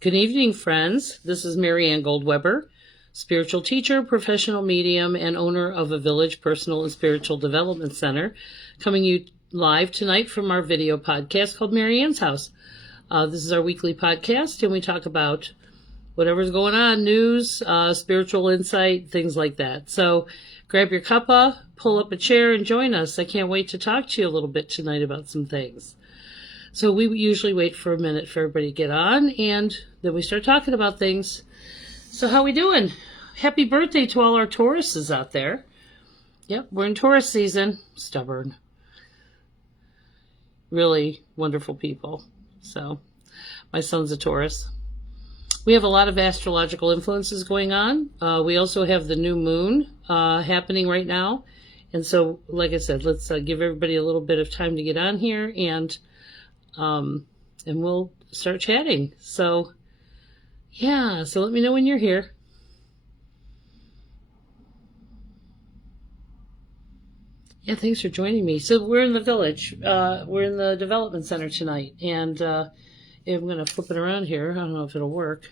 Good evening, friends. This is Marianne Goldweber, spiritual teacher, professional medium, and owner of a Village Personal and Spiritual Development Center, coming you live tonight from our video podcast called Marianne's House. This is our weekly podcast, and we talk about whatever's going on, news, spiritual insight, things like that. So grab your cuppa, pull up a chair, and join us. I can't wait to talk to you a little bit tonight about some things. So we usually wait for a minute for everybody to get on, and then we start talking about things. So how we doing? Happy birthday to all our Tauruses out there. Yep, we're in Taurus season. Stubborn. Really wonderful people. So my son's a Taurus. We have a lot of astrological influences going on. We also have the new moon happening right now. And so, like I said, let's give everybody a little bit of time to get on here, and we'll start chatting. So, yeah, so let me know when you're here. Yeah, thanks for joining me. So we're in the village. We're in the development center tonight, and I'm going to flip it around here. I don't know if it'll work,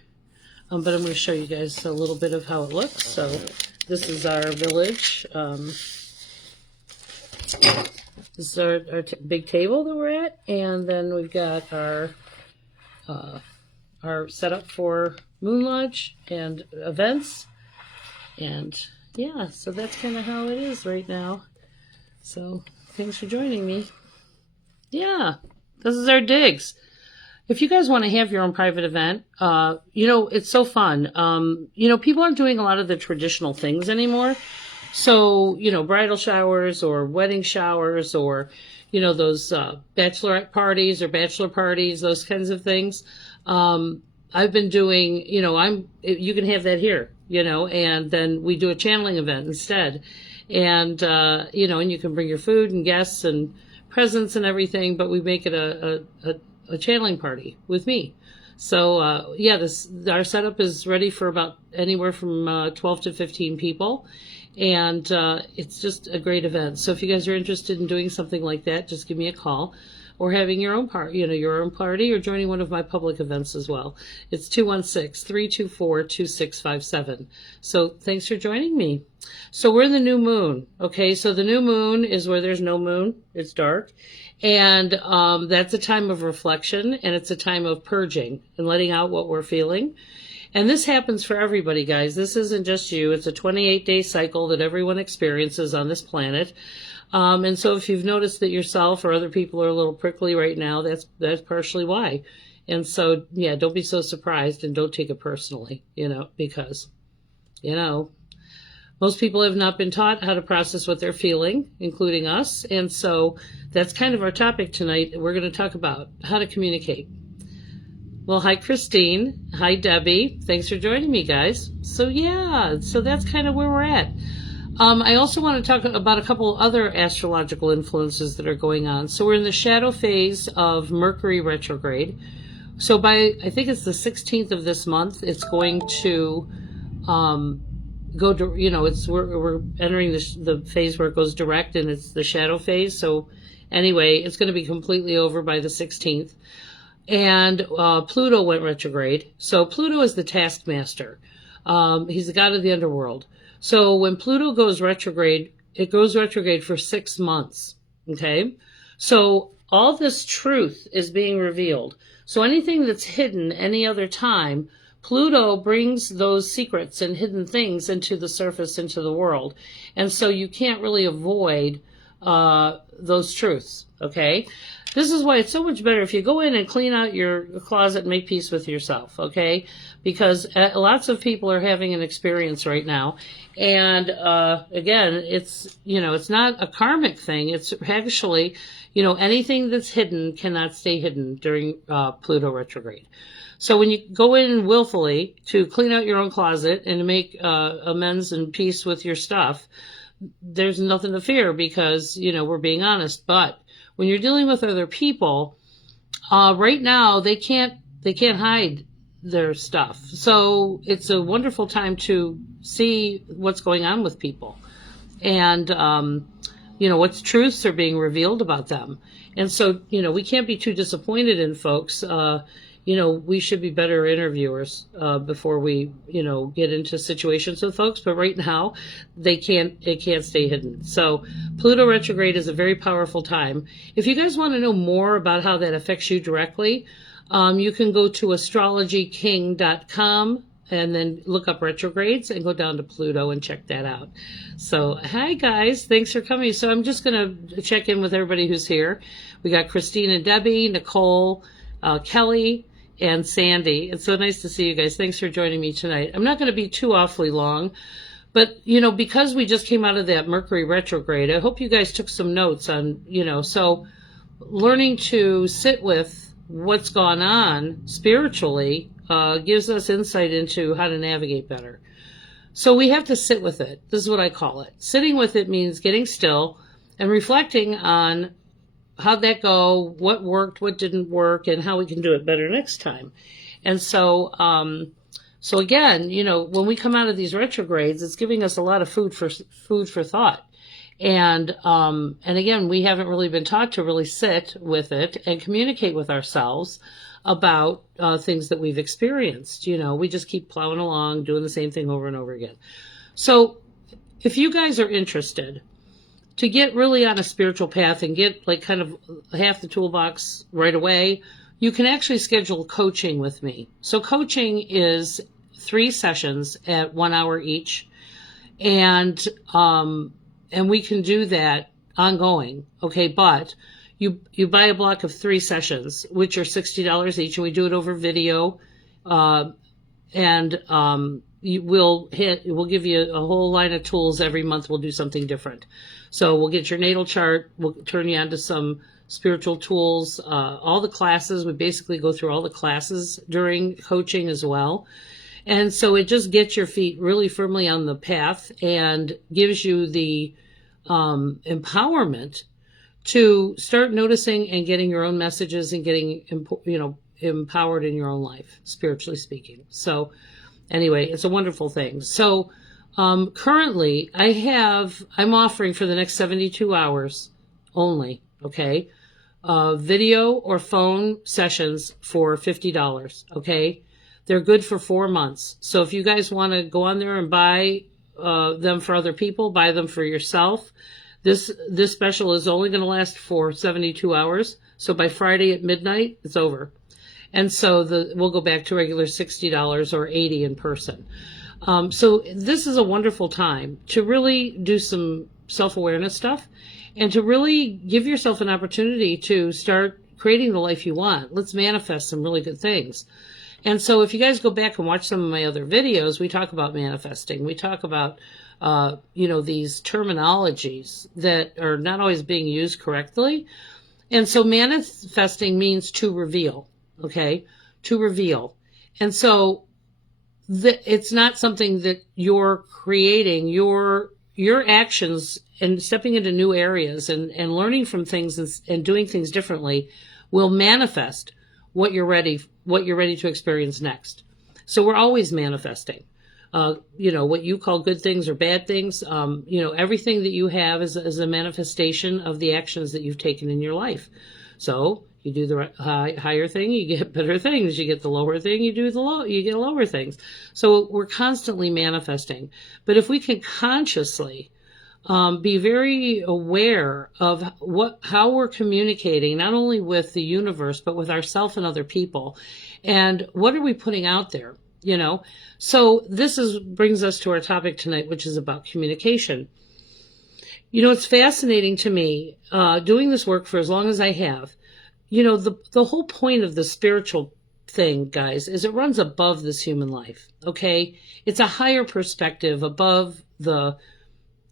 but I'm going to show you guys a little bit of how it looks. So this is our village. This is our big table that we're at, and then we've got our setup for Moon Lodge and events, and yeah, so that's kind of how it is right now. So thanks for joining me. Yeah, this is our digs. If you guys want to have your own private event, it's so fun. People aren't doing a lot of the traditional things anymore. So, bridal showers or wedding showers or, those bachelorette parties or bachelor parties, those kinds of things. I've been doing, you can have that here, and then we do a channeling event instead. And, and you can bring your food and guests and presents and everything, but we make it a channeling party with me. So, our setup is ready for about anywhere from 12 to 15 people. And it's just a great event. So if you guys are interested in doing something like that, just give me a call, or having your own your own party, or joining one of my public events as well. It's 216-324-2657. So thanks for joining me. So we're in the new moon. Okay, so the new moon is where there's no moon. It's dark. And that's a time of reflection, and it's a time of purging and letting out what we're feeling. And this happens for everybody, guys. This isn't just you. It's a 28-day cycle that everyone experiences on this planet. And so if you've noticed that yourself or other people are a little prickly right now, that's partially why. And so, yeah, don't be so surprised, and don't take it personally, because, most people have not been taught how to process what they're feeling, including us. And so that's kind of our topic tonight. We're going to talk about how to communicate. Well, hi, Christine. Hi, Debbie. Thanks for joining me, guys. So, yeah, so that's kind of where we're at. I also want to talk about a couple other astrological influences that are going on. So we're in the shadow phase of Mercury retrograde. So I think it's the 16th of this month, it's going to go to, we're entering the phase where it goes direct, and it's the shadow phase. So anyway, it's going to be completely over by the 16th. And Pluto went retrograde. So Pluto is the taskmaster. He's the god of the underworld. So when Pluto goes retrograde, it goes retrograde for 6 months. Okay? So all this truth is being revealed. So anything that's hidden any other time, Pluto brings those secrets and hidden things into the surface, into the world. And so you can't really avoid those truths. Okay? This is why it's so much better if you go in and clean out your closet and make peace with yourself, okay? Because lots of people are having an experience right now. And, again, it's not a karmic thing. It's actually, anything that's hidden cannot stay hidden during Pluto retrograde. So when you go in willfully to clean out your own closet and to make amends and peace with your stuff, there's nothing to fear, because, we're being honest. But when you're dealing with other people, right now they can't hide their stuff. So it's a wonderful time to see what's going on with people, and what truths are being revealed about them. And so we can't be too disappointed in folks. we should be better interviewers before we, get into situations with folks. But right now, it can't stay hidden. So Pluto retrograde is a very powerful time. If you guys want to know more about how that affects you directly, you can go to astrologyking.com and then look up retrogrades and go down to Pluto and check that out. So, hi guys, thanks for coming. So I'm just going to check in with everybody who's here. We got Christine and Debbie, Nicole, Kelly, and Sandy. It's so nice to see you guys. Thanks for joining me tonight. I'm not going to be too awfully long, but, because we just came out of that Mercury retrograde, I hope you guys took some notes on, so learning to sit with what's gone on spiritually gives us insight into how to navigate better. So we have to sit with it. This is what I call it. Sitting with it means getting still and reflecting on how'd that go, what worked, what didn't work, and how we can do it better next time. And so, again, when we come out of these retrogrades, it's giving us a lot of food for thought. And again, we haven't really been taught to really sit with it and communicate with ourselves about things that we've experienced. We just keep plowing along, doing the same thing over and over again. So if you guys are interested to get really on a spiritual path and get like kind of half the toolbox right away, you can actually schedule coaching with me. So coaching is 3 sessions at 1 hour each. And we can do that ongoing. Okay. But you buy a block of 3 sessions, which are $60 each, and we do it over video. We'll give you a whole line of tools every month. We'll do something different. So we'll get your natal chart. We'll turn you on to some spiritual tools, all the classes. We basically go through all the classes during coaching as well. And so it just gets your feet really firmly on the path and gives you the empowerment to start noticing and getting your own messages and getting, empowered in your own life, spiritually speaking. So anyway, it's a wonderful thing. So currently I'm offering for the next 72 hours only, okay, video or phone sessions for $50, okay? They're good for 4 months. So if you guys want to go on there and buy them for other people, buy them for yourself. This special is only going to last for 72 hours. So by Friday at midnight, it's over. And so we'll go back to regular $60 or $80 in person. So this is a wonderful time to really do some self-awareness stuff and to really give yourself an opportunity to start creating the life you want. Let's manifest some really good things. And so if you guys go back and watch some of my other videos, we talk about manifesting. We talk about, these terminologies that are not always being used correctly. And so manifesting means to reveal, okay? To reveal. And so it's not something that you're creating. Your actions and stepping into new areas and learning from things and doing things differently will manifest what you're ready to experience next. So we're always manifesting, what you call good things or bad things. Everything that you have is a manifestation of the actions that you've taken in your life. So you do the higher thing, you get better things. You get the lower thing, you get lower things. So we're constantly manifesting. But if we can consciously be very aware of how we're communicating, not only with the universe, but with ourselves and other people. And what are we putting out there? So this brings us to our topic tonight, which is about communication. It's fascinating to me, doing this work for as long as I have. The whole point of the spiritual thing, guys, is it runs above this human life. Okay. It's a higher perspective above the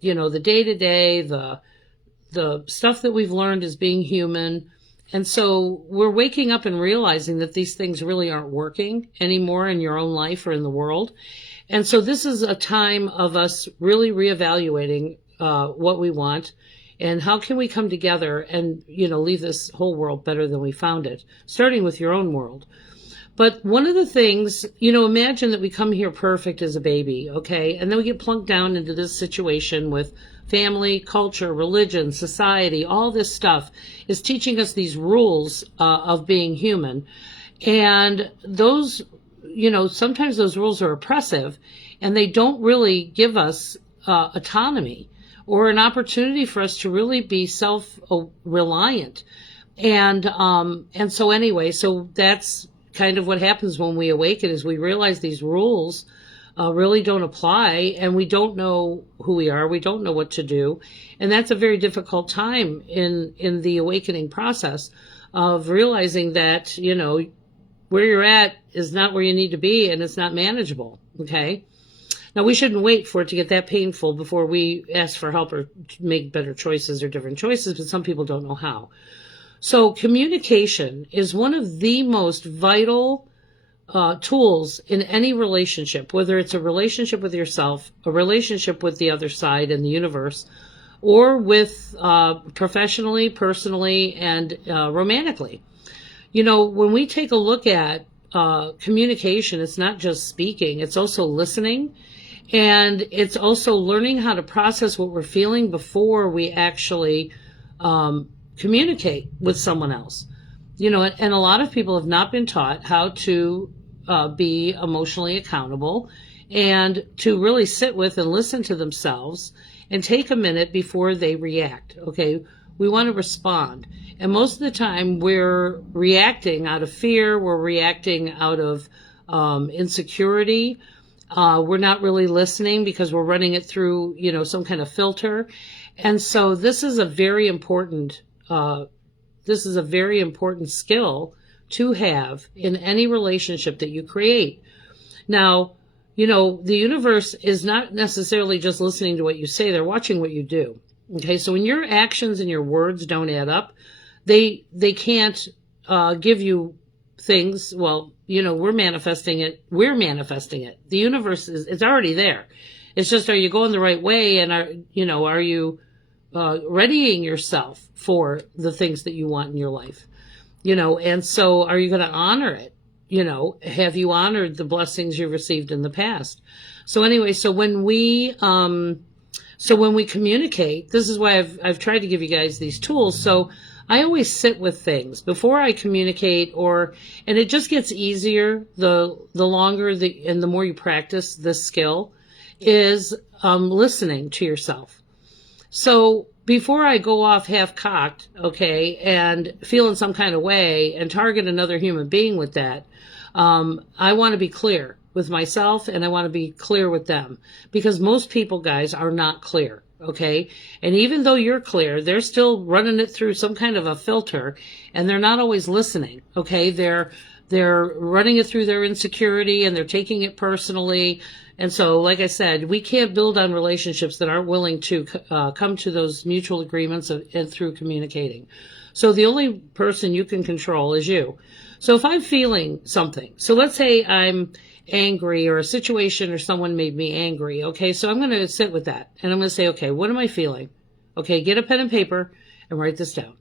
day-to-day, the stuff that we've learned as being human. And so we're waking up and realizing that these things really aren't working anymore in your own life or in the world. And so this is a time of us really reevaluating what we want and how can we come together and, leave this whole world better than we found it, starting with your own world. But one of the things, imagine that we come here perfect as a baby, okay? And then we get plunked down into this situation with family, culture, religion, society, all this stuff is teaching us these rules of being human. And those, sometimes those rules are oppressive and they don't really give us autonomy or an opportunity for us to really be self-reliant. And so anyway, so that's kind of what happens when we awaken, is we realize these rules really don't apply, and we don't know who we are. We don't know what to do. And that's a very difficult time in the awakening process of realizing that, where you're at is not where you need to be, and it's not manageable. Okay. Now, we shouldn't wait for it to get that painful before we ask for help or make better choices or different choices, but some people don't know how. So communication is one of the most vital tools in any relationship, whether it's a relationship with yourself, a relationship with the other side and the universe, or with professionally, personally, and romantically. When we take a look at communication, it's not just speaking, it's also listening. And it's also learning how to process what we're feeling before we actually communicate with someone else. And a lot of people have not been taught how to be emotionally accountable and to really sit with and listen to themselves and take a minute before they react. Okay, we want to respond. And most of the time we're reacting out of fear, we're reacting out of insecurity. We're not really listening because we're running it through, some kind of filter. And so this is a very important skill to have in any relationship that you create. Now, the universe is not necessarily just listening to what you say, they're watching what you do. Okay, so when your actions and your words don't add up, they can't give you things. Well, we're manifesting it. The universe it's already there. It's just, are you going the right way? And are you readying yourself for the things that you want in your life? And so are you going to honor it? Have you honored the blessings you've received in the past? So anyway, so when we communicate, this is why I've tried to give you guys these tools. So I always sit with things before I communicate, and it just gets easier the longer and the more you practice this skill, is listening to yourself. So before I go off half-cocked, okay, and feeling some kind of way and target another human being with that, I want to be clear with myself and I want to be clear with them, because most people, guys, are not clear. Okay. And even though you're clear, they're still running it through some kind of a filter, and they're not always listening. Okay. They're running it through their insecurity and they're taking it personally. And so, like I said, we can't build on relationships that aren't willing to come to those mutual agreements and through communicating. So the only person you can control is you. So if I'm feeling something, so let's say I'm angry, or a situation or someone made me angry. Okay, so I'm going to sit with that and I'm going to say, okay, what am I feeling? Okay, get a pen and paper and write this down.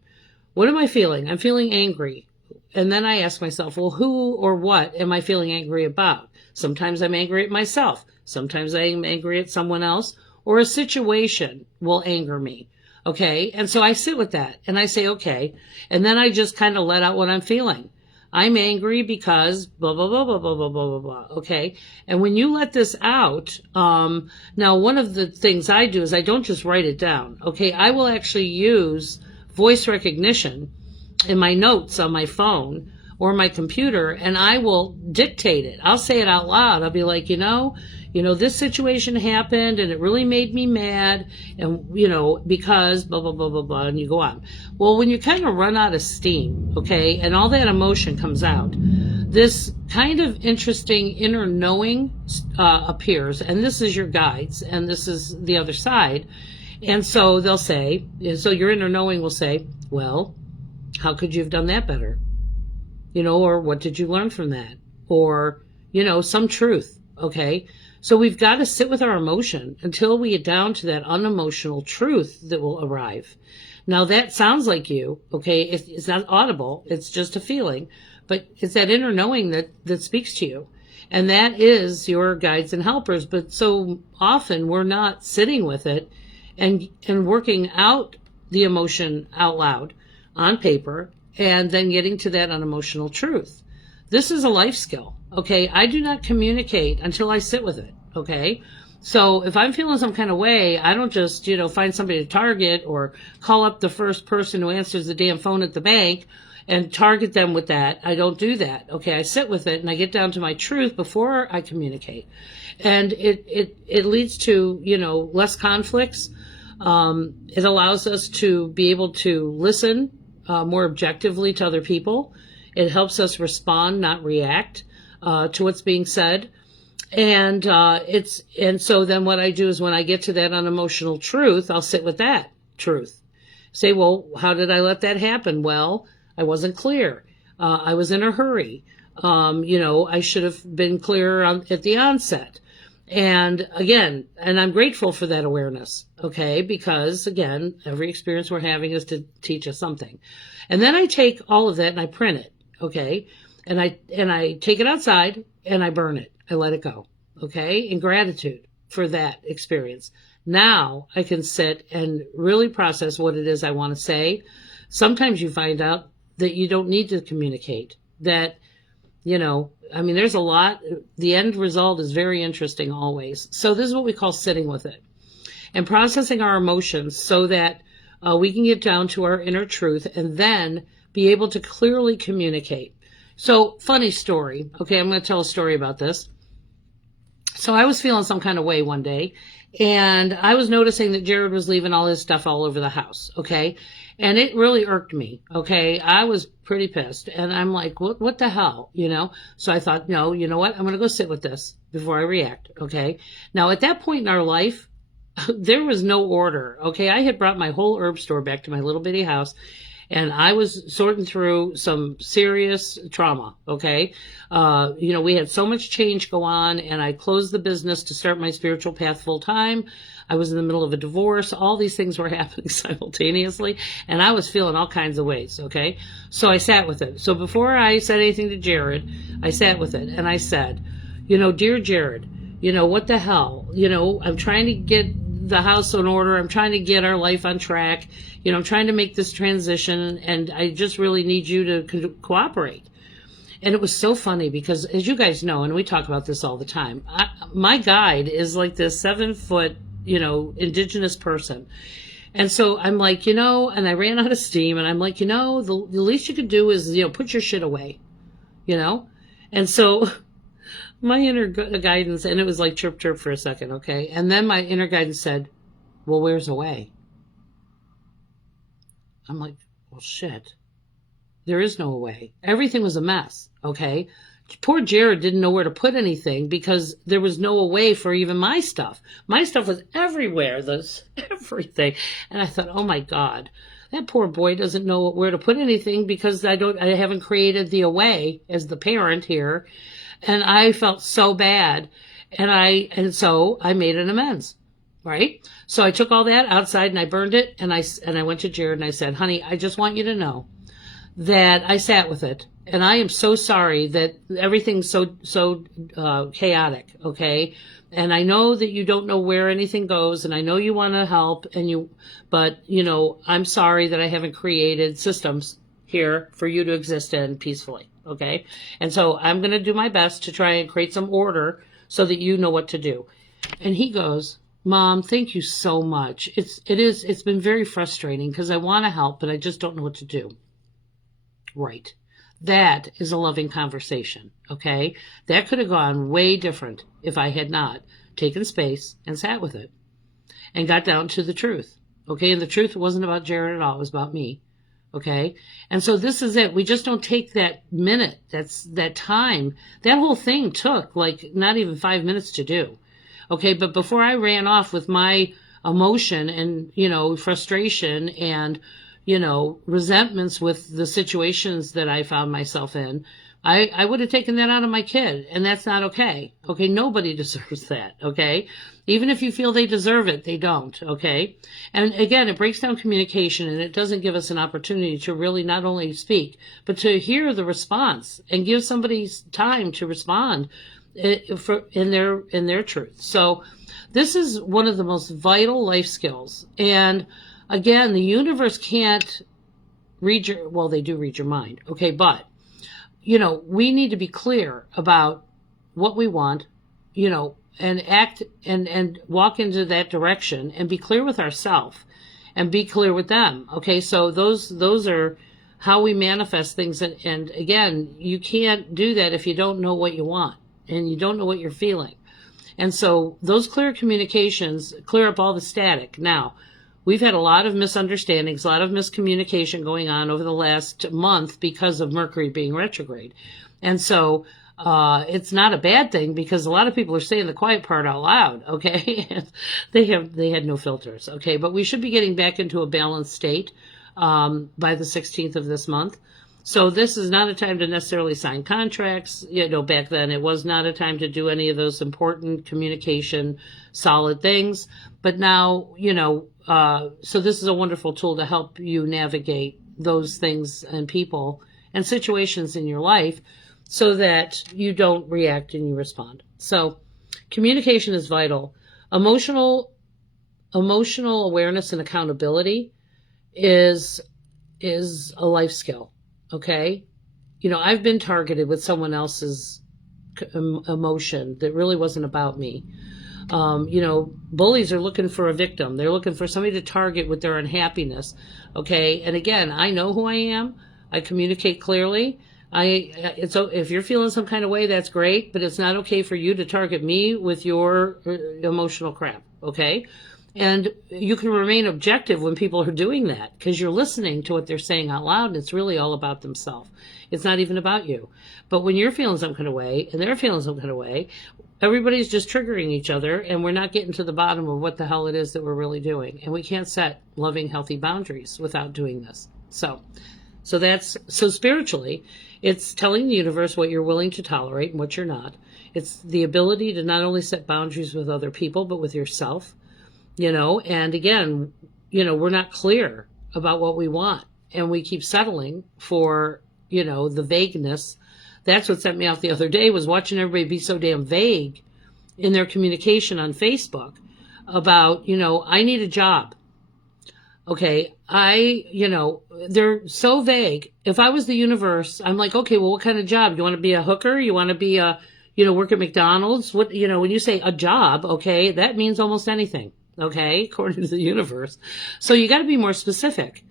What am I feeling? I'm feeling angry. And then I ask myself, well, who or what am I feeling angry about? Sometimes I'm angry at myself. Sometimes I'm angry at someone else, or a situation will anger me. Okay, and so I sit with that and I say, okay, and then I just kind of let out what I'm feeling. I'm angry because blah, blah, blah, blah, blah, blah, blah, blah, blah. Okay. And when you let this out, now one of the things I do is I don't just write it down. Okay. I will actually use voice recognition in my notes on my phone or my computer, and I will dictate it. I'll say it out loud. I'll be like, this situation happened and it really made me mad, and, because blah, blah, blah, blah, blah, and you go on. Well, when you kind of run out of steam, okay, and all that emotion comes out, this kind of interesting inner knowing appears, and this is your guides, and this is the other side. And so they'll say, so your inner knowing will say, well, how could you have done that better? Or what did you learn from that? Or, some truth. Okay. So we've got to sit with our emotion until we get down to that unemotional truth that will arrive. Now that sounds like you. Okay. It's not audible. It's just a feeling, but it's that inner knowing that speaks to you. And that is your guides and helpers. But so often we're not sitting with it and working out the emotion out loud on paper, and then getting to that unemotional truth. This is a life skill. Okay. I do not communicate until I sit with it. Okay. So if I'm feeling some kind of way, I don't just, find somebody to target or call up the first person who answers the damn phone at the bank and target them with that. I don't do that. Okay. I sit with it and I get down to my truth before I communicate. And it leads to, less conflicts. It allows us to be able to listen more objectively to other people. It helps us respond, not react to what's being said. And so then what I do is when I get to that unemotional truth, I'll sit with that truth. Say, well, how did I let that happen? Well, I wasn't clear. I was in a hurry. I should have been clearer at the onset. And again, and I'm grateful for that awareness, okay? Because again, every experience we're having is to teach us something. And then I take all of that and I print it, okay? And I take it outside and I burn it. I let it go, okay? In gratitude for that experience. Now I can sit and really process what it is I want to say. Sometimes you find out that you don't need to communicate, that, there's a lot. The end result is very interesting always. So this is what we call sitting with it and processing our emotions so that we can get down to our inner truth and then be able to clearly communicate. So funny story. Okay, I'm going to tell a story about this. So I was feeling some kind of way one day, and I was noticing that Jared was leaving all his stuff all over the house, okay? And it really irked me, okay? I was pretty pissed, and I'm like, what the hell, So I thought, no, you know what? I'm going to go sit with this before I react, okay? Now, at that point in our life, there was no order, okay? I had brought my whole herb store back to my little bitty house, and I was sorting through some serious trauma, okay? We had so much change go on, and I closed the business to start my spiritual path full time. I was in the middle of a divorce. All these things were happening simultaneously, and I was feeling all kinds of ways, okay? So I sat with it. So before I said anything to Jared, I sat with it, and I said, dear Jared, what the hell? I'm trying to get the house in order. I'm trying to get our life on track. I'm trying to make this transition, and I just really need you to cooperate. And it was so funny because, as you guys know, and we talk about this all the time, my guide is like this 7-foot, indigenous person. And so I'm like, and I ran out of steam, and I'm like, the least you could do is, put your shit away, And so my inner guidance, and it was like chirp, chirp for a second, okay? And then my inner guidance said, well, where's away? I'm like, well, shit. There is no away. Everything was a mess, okay? Poor Jared didn't know where to put anything because there was no away for even my stuff. My stuff was everywhere, everything. And I thought, oh my God, that poor boy doesn't know where to put anything because I haven't created the away as the parent here. And I felt so bad. And so I made an amends. Right? So I took all that outside and I burned it, and I went to Jared and I said, honey, I just want you to know that I sat with it, and I am so sorry that everything's so chaotic, okay? And I know that you don't know where anything goes, and I know you want to help, but I'm sorry that I haven't created systems here for you to exist in peacefully, okay? And so I'm going to do my best to try and create some order so that you know what to do. And he goes, Mom, thank you so much. It's been very frustrating because I want to help, but I just don't know what to do. Right. That is a loving conversation, okay? That could have gone way different if I had not taken space and sat with it and got down to the truth, okay? And the truth wasn't about Jared at all. It was about me, okay? And so this is it. We just don't take that minute. That's that time. That whole thing took like not even 5 minutes to do. Okay, but before I ran off with my emotion and, frustration and, resentments with the situations that I found myself in, I would have taken that out of my kid, and that's not okay. Okay, nobody deserves that, okay? Even if you feel they deserve it, they don't, okay? And again, it breaks down communication, and it doesn't give us an opportunity to really not only speak, but to hear the response and give somebody time to respond in their truth. So this is one of the most vital life skills. And again, the universe can't they do read your mind. Okay. But we need to be clear about what we want, and act and walk into that direction and be clear with ourselves and be clear with them. Okay. So those are how we manifest things. And again, you can't do that if you don't know what you want and you don't know what you're feeling. And so those clear communications clear up all the static. Now, we've had a lot of misunderstandings, a lot of miscommunication going on over the last month because of Mercury being retrograde. And so it's not a bad thing because a lot of people are saying the quiet part out loud, okay? they had no filters, okay? But we should be getting back into a balanced state by the 16th of this month. So this is not a time to necessarily sign contracts. Back then it was not a time to do any of those important communication, solid things. But now, so this is a wonderful tool to help you navigate those things and people and situations in your life so that you don't react and you respond. So communication is vital. Emotional awareness and accountability is a life skill. Okay. I've been targeted with someone else's emotion that really wasn't about me. Bullies are looking for a victim. They're looking for somebody to target with their unhappiness. Okay. And again, I know who I am. I communicate clearly. If you're feeling some kind of way, that's great, but it's not okay for you to target me with your emotional crap. Okay. And you can remain objective when people are doing that because you're listening to what they're saying out loud and it's really all about themselves. It's not even about you. But when you're feeling some kind of way and they're feeling some kind of way, everybody's just triggering each other and we're not getting to the bottom of what the hell it is that we're really doing. And we can't set loving, healthy boundaries without doing this. So spiritually, it's telling the universe what you're willing to tolerate and what you're not. It's the ability to not only set boundaries with other people, but with yourself. And again, we're not clear about what we want and we keep settling for, the vagueness. That's what sent me off the other day was watching everybody be so damn vague in their communication on Facebook about, I need a job. Okay. They're so vague. If I was the universe, I'm like, okay, well, what kind of job? You want to be a hooker? You want to be work at McDonald's? When you say a job, okay, that means almost anything. Okay, according to the universe. So you got to be more specific,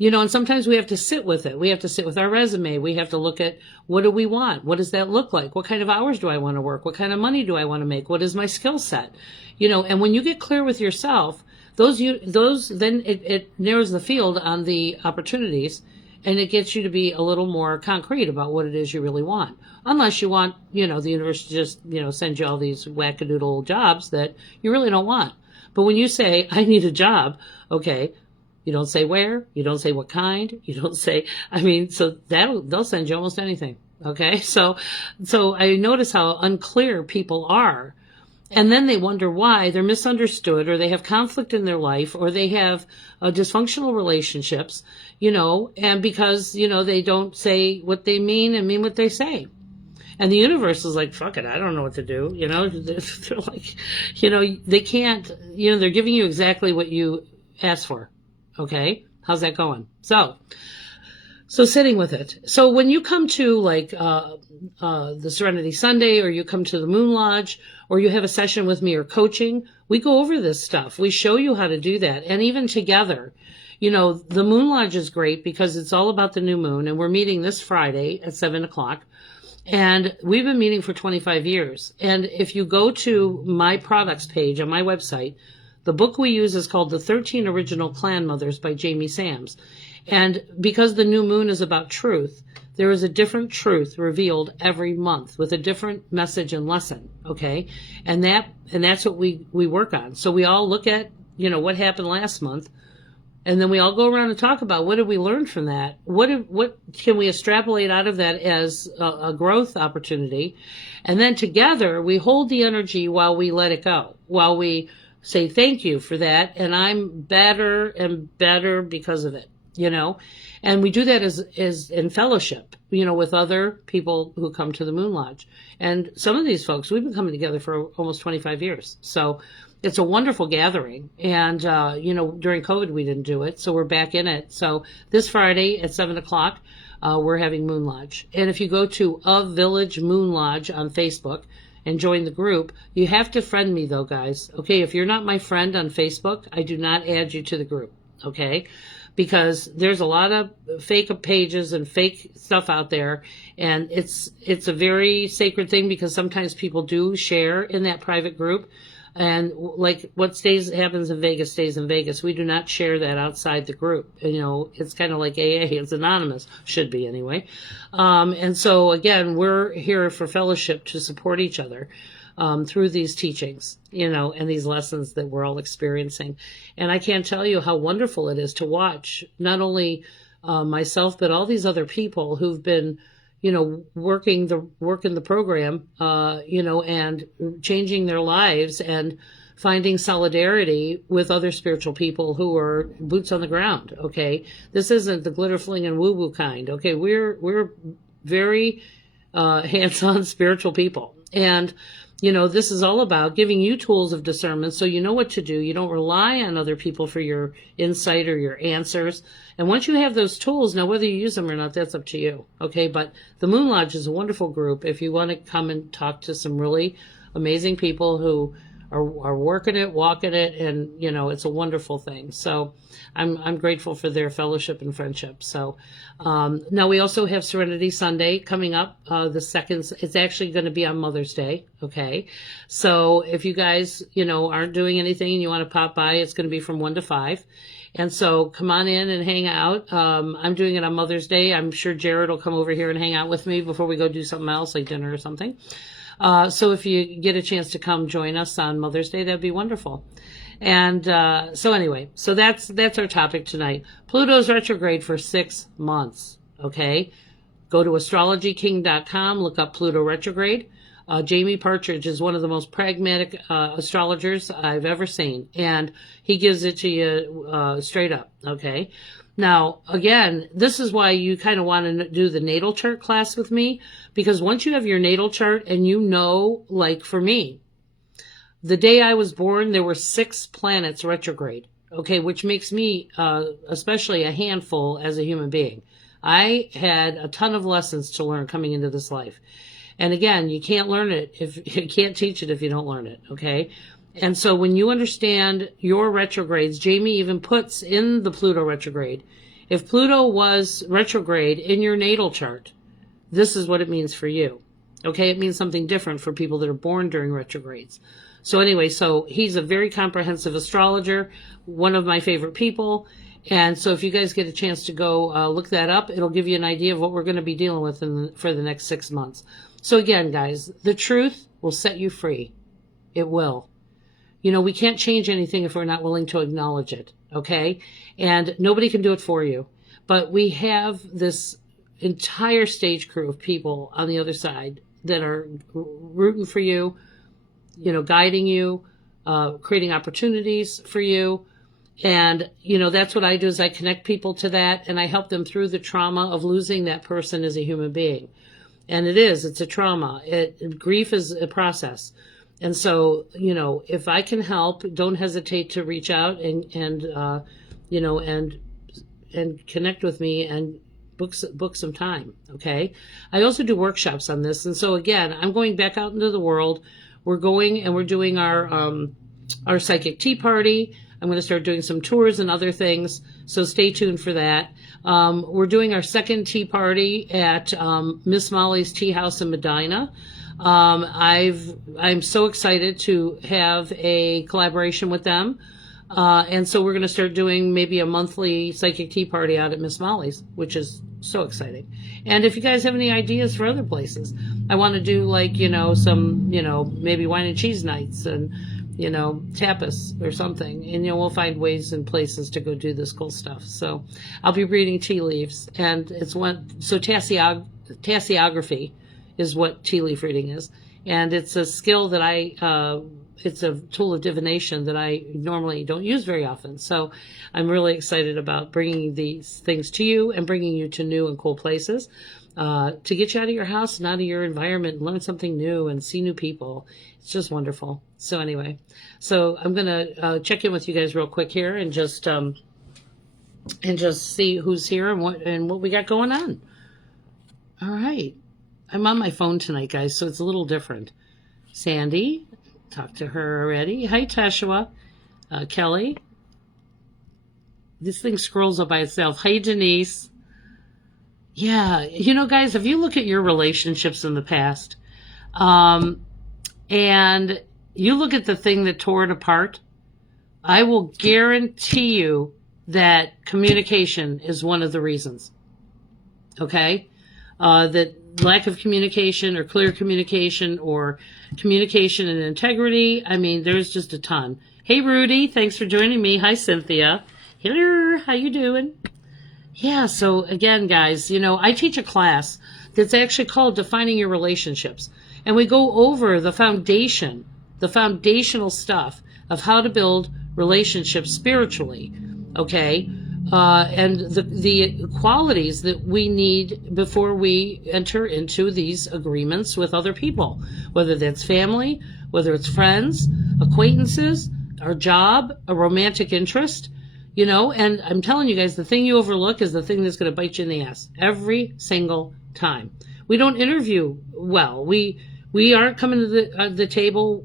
and sometimes we have to sit with it. We have to sit with our resume. We have to look at what do we want? What does that look like? What kind of hours do I want to work? What kind of money do I want to make? What is my skill set? And when you get clear with yourself, then it narrows the field on the opportunities and it gets you to be a little more concrete about what it is you really want. Unless you want, the universe to just, send you all these wackadoodle jobs that you really don't want. But when you say, I need a job, okay, you don't say where, you don't say what kind, you don't say, so they'll send you almost anything. Okay. So I notice how unclear people are. And then they wonder why they're misunderstood or they have conflict in their life or they have dysfunctional relationships, and because, they don't say what they mean and mean what they say. And the universe is like, fuck it, I don't know what to do. They're like, they can't, they're giving you exactly what you asked for. Okay. How's that going? So sitting with it. So when you come to the Serenity Sunday or you come to the Moon Lodge or you have a session with me or coaching, we go over this stuff. We show you how to do that. And even together, the Moon Lodge is great because it's all about the new moon and we're meeting this Friday at 7:00. And we've been meeting for 25 years. And if you go to my products page on my website, the book we use is called The 13 Original Clan Mothers by Jamie Sams. And because the new moon is about truth, there is a different truth revealed every month with a different message and lesson. Okay. And that's what we work on. So we all look at, what happened last month. And then we all go around and talk about what did we learn from that? What can we extrapolate out of that as a growth opportunity? And then together we hold the energy while we let it go, while we say thank you for that. And I'm better and better because of it, and we do that as in fellowship, with other people who come to the Moon Lodge. And some of these folks, we've been coming together for almost 25 years. So it's a wonderful gathering. And, during COVID, we didn't do it. So we're back in it. So this Friday at 7:00, we're having Moon Lodge. And if you go to A Village Moon Lodge on Facebook and join the group, you have to friend me though, guys. Okay, if you're not my friend on Facebook, I do not add you to the group. Okay, because there's a lot of fake pages and fake stuff out there, and it's a very sacred thing because sometimes people do share in that private group. And like what happens in Vegas stays in Vegas. We do not share that outside the group. You know, it's kind of like AA. It's anonymous. Should be anyway. And so again, we're here for fellowship to support each other, through these teachings, you know, and these lessons that we're all experiencing. And I can't tell you how wonderful it is to watch not only, myself, but all these other people who've been, you know, working the program, you know, and changing their lives and finding solidarity with other spiritual people who are boots on the ground. Okay. This isn't the glitter fling and woo woo kind. Okay. We're very, hands-on spiritual people. And, you know, this is all about giving you tools of discernment so you know what to do. You don't rely on other people for your insight or your answers. And once you have those tools, now whether you use them or not, that's up to you. Okay, but the Moon Lodge is a wonderful group. If you want to come and talk to some really amazing people who are working it, walking it, and, you know, it's a wonderful thing. So I'm grateful for their fellowship and friendship. So now we also have Serenity Sunday coming up, the second. It's actually going to be on Mother's Day. Okay. So if you guys, you know, aren't doing anything and you want to pop by, it's going to be from 1 to 5. And so come on in and hang out. I'm doing it on Mother's Day. I'm sure Jared will come over here and hang out with me before we go do something else, like dinner or something. So if you get a chance to come join us on Mother's Day, that'd be wonderful. And so anyway, so that's our topic tonight. Pluto's retrograde for 6 months. Okay, go to astrologyking.com, look up Pluto retrograde. Jamie Partridge is one of the most pragmatic astrologers I've ever seen, and he gives it to you straight up. Okay. Now, again, this is why you kind of want to do the natal chart class with me, because once you have your natal chart and you know, like for me, the day I was born, there were 6 planets retrograde, okay, which makes me especially a handful as a human being. I had a ton of lessons to learn coming into this life. And again, you can't learn it if you can't teach it if you don't learn it, okay? And so when you understand your retrogrades, Jamie even puts in the Pluto retrograde. If Pluto was retrograde in your natal chart, this is what it means for you. Okay, it means something different for people that are born during retrogrades. So anyway, so he's a very comprehensive astrologer, one of my favorite people. And so if you guys get a chance to go look that up, it'll give you an idea of what we're going to be dealing with for the next 6 months. So again, guys, the truth will set you free. It will. You know, we can't change anything if we're not willing to acknowledge it, okay? And nobody can do it for you. But we have this entire stage crew of people on the other side that are rooting for you, you know, guiding you, creating opportunities for you. And, you know, that's what I do is I connect people to that and I help them through the trauma of losing that person as a human being. And it's a trauma. Grief is a process. And so, you know, if I can help, don't hesitate to reach out and you know, and connect with me and book some time. Okay. I also do workshops on this. And so again, I'm going back out into the world. We're going and we're doing our psychic tea party. I'm going to start doing some tours and other things. So stay tuned for that. We're doing our second tea party at Miss Molly's Tea House in Medina. I'm so excited to have a collaboration with them. And so we're going to start doing maybe a monthly psychic tea party out at Miss Molly's, which is so exciting. And if you guys have any ideas for other places, I want to do like, you know, some, you know, maybe wine and cheese nights and, you know, tapas or something. And, you know, we'll find ways and places to go do this cool stuff. So I'll be reading tea leaves and so tasseography is what tea leaf reading is. And it's a skill that it's a tool of divination that I normally don't use very often. So I'm really excited about bringing these things to you and bringing you to new and cool places, to get you out of your house and out of your environment and learn something new and see new people. It's just wonderful. So anyway, so I'm going to check in with you guys real quick here and just see who's here and what we got going on. All right. I'm on my phone tonight, guys, so it's a little different. Sandy, talked to her already. Hi, Teshua. Kelly. This thing scrolls up by itself. Hi, Denise. Yeah, guys, if you look at your relationships in the past, and you look at the thing that tore it apart, I will guarantee you that communication is one of the reasons. Okay? That lack of communication or clear communication or communication and integrity, I mean, there's just a ton. Hey, Rudy, thanks for joining me. Hi, Cynthia. Hello, how you doing? Yeah, so again, guys, I teach a class that's actually called Defining Your Relationships. And we go over the foundational stuff of how to build relationships spiritually, okay? And the qualities that we need before we enter into these agreements with other people, whether that's family, whether it's friends, acquaintances, our job, a romantic interest, and I'm telling you guys, the thing you overlook is the thing that's going to bite you in the ass every single time. We don't interview well. We aren't coming to the table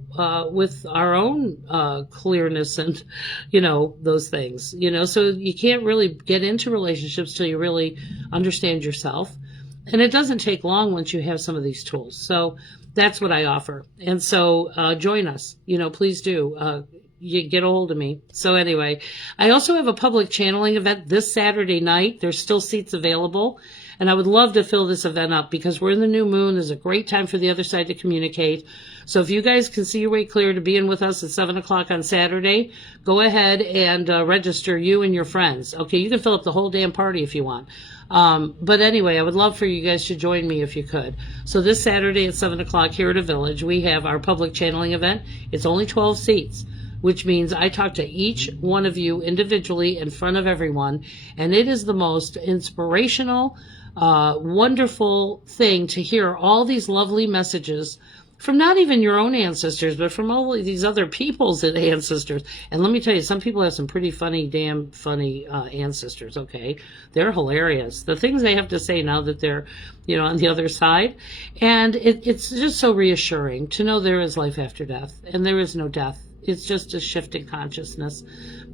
with our own clearness and, those things, so you can't really get into relationships till you really understand yourself. And it doesn't take long once you have some of these tools. So that's what I offer. And so join us, please do. You get a hold of me. So anyway, I also have a public channeling event this Saturday night. There's still seats available. And I would love to fill this event up because we're in the new moon. There's a great time for the other side to communicate. So if you guys can see your way clear to being with us at 7 o'clock on Saturday, go ahead and register you and your friends. Okay, you can fill up the whole damn party if you want. But anyway, I would love for you guys to join me if you could. So this Saturday at 7 o'clock here at a Village, we have our public channeling event. It's only 12 seats, which means I talk to each one of you individually in front of everyone. And it is the most inspirational, wonderful thing to hear all these lovely messages from not even your own ancestors, but from all of these other people's ancestors. And let me tell you, some people have some pretty damn funny ancestors, okay? They're hilarious. The things they have to say now that they're, on the other side. And it's just so reassuring to know there is life after death, and there is no death. It's just a shift in consciousness,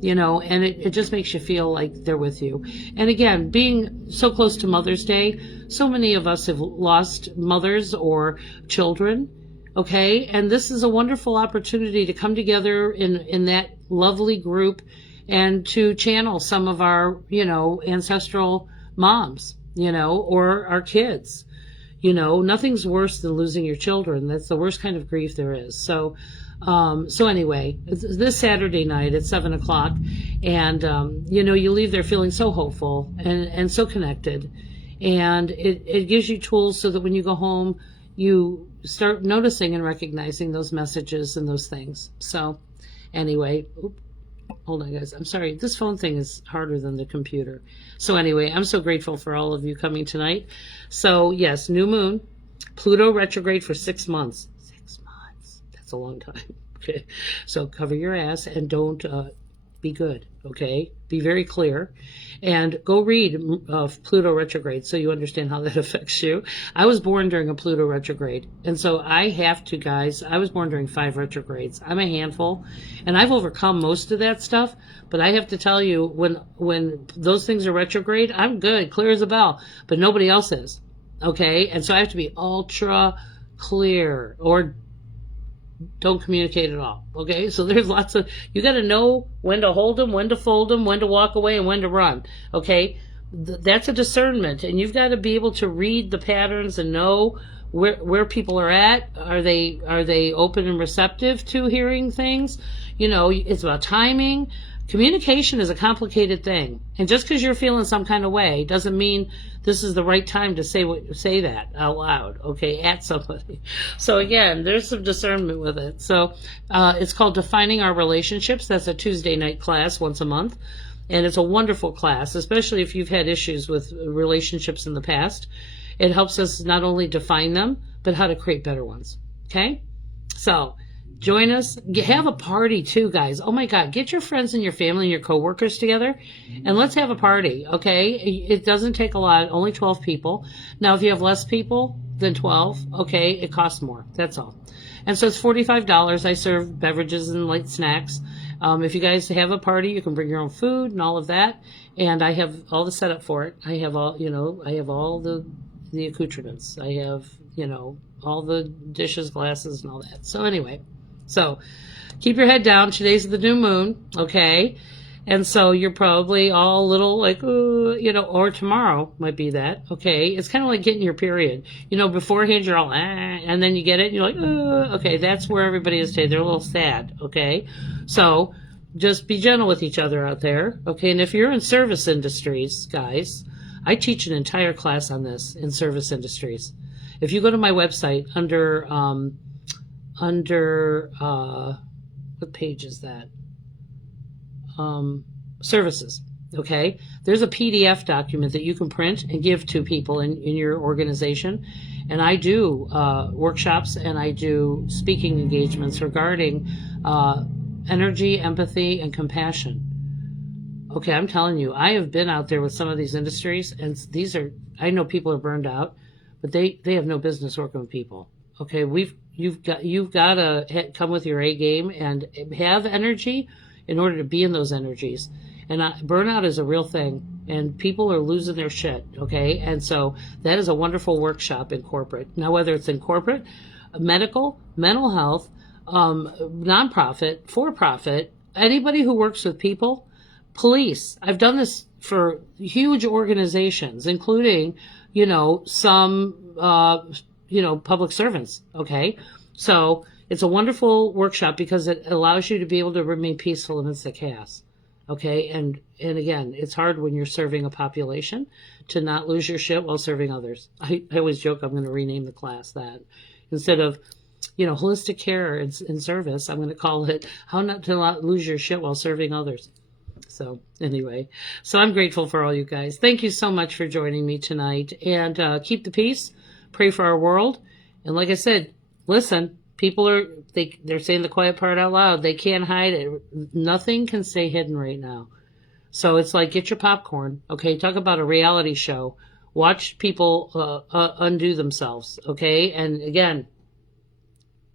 and it just makes you feel like they're with you. And again, being so close to Mother's Day, so many of us have lost mothers or children, okay? And this is a wonderful opportunity to come together in that lovely group and to channel some of our, ancestral moms, or our kids. Nothing's worse than losing your children. That's the worst kind of grief there is. So anyway, this Saturday night at 7 o'clock, and, you leave there feeling so hopeful and so connected. And it gives you tools so that when you go home, you start noticing and recognizing those messages and those things. So anyway, hold on, guys. I'm sorry. This phone thing is harder than the computer. So anyway, I'm so grateful for all of you coming tonight. So yes, new moon, Pluto retrograde for 6 months. 6 months. That's a long time. Okay. So cover your ass and don't be good. Okay. Be very clear. And go read Pluto retrograde so you understand how that affects you. I was born during a Pluto retrograde. And so I have to, guys, I was born during 5 retrogrades. I'm a handful. And I've overcome most of that stuff. But I have to tell you, when those things are retrograde, I'm good, clear as a bell. But nobody else is. Okay? And so I have to be ultra clear or don't communicate at all. Okay, so there's lots of, you got to know when to hold them, when to fold them, when to walk away, and when to run. Okay, that's a discernment, and you've got to be able to read the patterns and know where people are at. Are they open and receptive to hearing things? It's about timing. Communication is a complicated thing, and just because you're feeling some kind of way doesn't mean this is the right time to say that out loud, okay, at somebody. So again, there's some discernment with it. So it's called Defining Our Relationships. That's a Tuesday night class once a month, and it's a wonderful class, especially if you've had issues with relationships in the past. It helps us not only define them, but how to create better ones, okay? So Join us. Have a party too, guys. Oh my God. Get your friends and your family and your coworkers together and let's have a party, okay? It doesn't take a lot, only 12 people. Now, if you have less people than 12, okay, it costs more. That's all. And so it's $45. I serve beverages and light snacks. If you guys have a party, you can bring your own food and all of that. And I have all the setup for it. I have all, I have all the accoutrements. I have, all the dishes, glasses, and all that. So anyway, so keep your head down. Today's the new moon, okay? And so you're probably all a little like, or tomorrow might be that, okay? It's kind of like getting your period. Beforehand you're all, and then you get it and you're like, okay, that's where everybody is today. They're a little sad, okay? So just be gentle with each other out there, okay? And if you're in service industries, guys, I teach an entire class on this in service industries. If you go to my website under what page is that? Services, okay? There's a PDF document that you can print and give to people in your organization. And I do workshops and I do speaking engagements regarding energy, empathy, and compassion. Okay, I'm telling you, I have been out there with some of these industries, and I know people are burned out, but they have no business working with people. Okay, you've got to come with your A game and have energy in order to be in those energies. And burnout is a real thing, and people are losing their shit, okay? And so that is a wonderful workshop in corporate. Now, whether it's in corporate, medical, mental health, nonprofit, for-profit, anybody who works with people, police. I've done this for huge organizations, including, some, public servants, okay? So it's a wonderful workshop because it allows you to be able to remain peaceful amidst the chaos. Okay. And again, it's hard when you're serving a population to not lose your shit while serving others. I always joke I'm going to rename the class that instead of, holistic care in service, I'm going to call it how not to lose your shit while serving others. So anyway, so I'm grateful for all you guys. Thank you so much for joining me tonight, and keep the peace, pray for our world. And like I said, listen, people they're saying the quiet part out loud. They can't hide it. Nothing can stay hidden right now. So it's like, get your popcorn. Okay. Talk about a reality show. Watch people undo themselves. Okay. And again,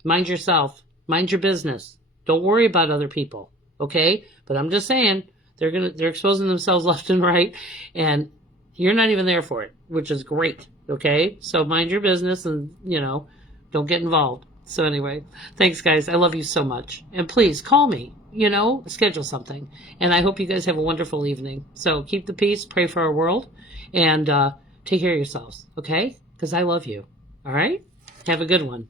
mind yourself, mind your business. Don't worry about other people. Okay. But I'm just saying they're exposing themselves left and right, and you're not even there for it, which is great. Okay. So mind your business and, don't get involved. So anyway, thanks guys. I love you so much. And please call me, schedule something. And I hope you guys have a wonderful evening. So keep the peace, pray for our world, and take care of yourselves. Okay? Because I love you. All right? Have a good one.